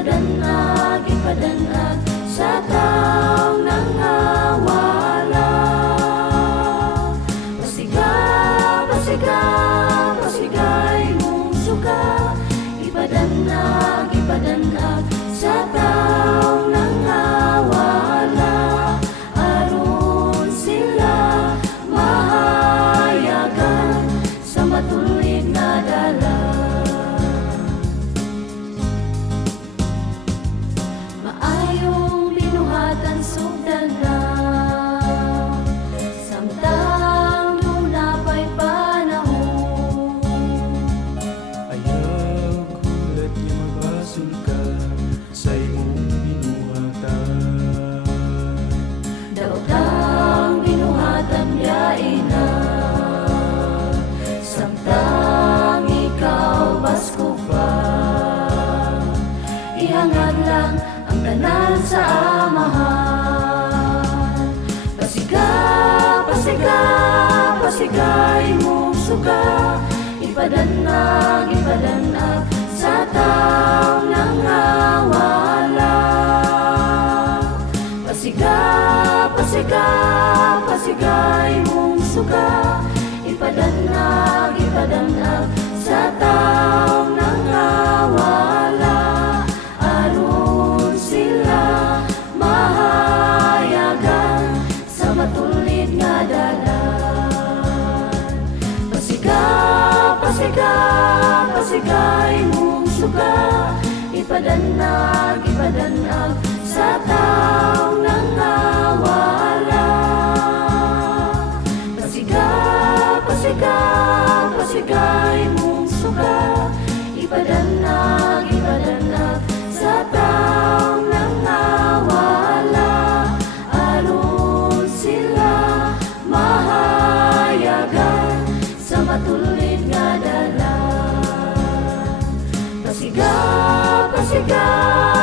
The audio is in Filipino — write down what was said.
ipadanag, ipadanag sa taong nangawala. Pasigay, pasigay, pasigay mong suka, ipadanag, ipadanag sa taong nangawala. Aron sila mahayagan sa matulid na dala. Maayong binuhatan sugdan na, samtang lunapay panahon. Ayaw kulat niya mabasol ka sa imong binuhatan. Daotang binuhatan biyain na, samtang ikaw basko pa. Ihangad lang ang tanan sa amahan. Pasigay, pasigay, pasigay mong suga, ipadanag, ipadanag sa taong nangawala. Pasigay, pasigay, pasigay mong suga, ipadanag, ipadanag sa taong nangawala. Aron sila mahayagan sa matulid nga dalan. Pasigay, pasigay, pasigay mong suga, ipadanag, ipadanag sa taong nangawala. Pasigay, pasigay, pasigay mong suga, ipadanag, ipadanag sa taong nangawala. Aron sila mahayagan sa matulid nga dalan. Pasigay, pasigay,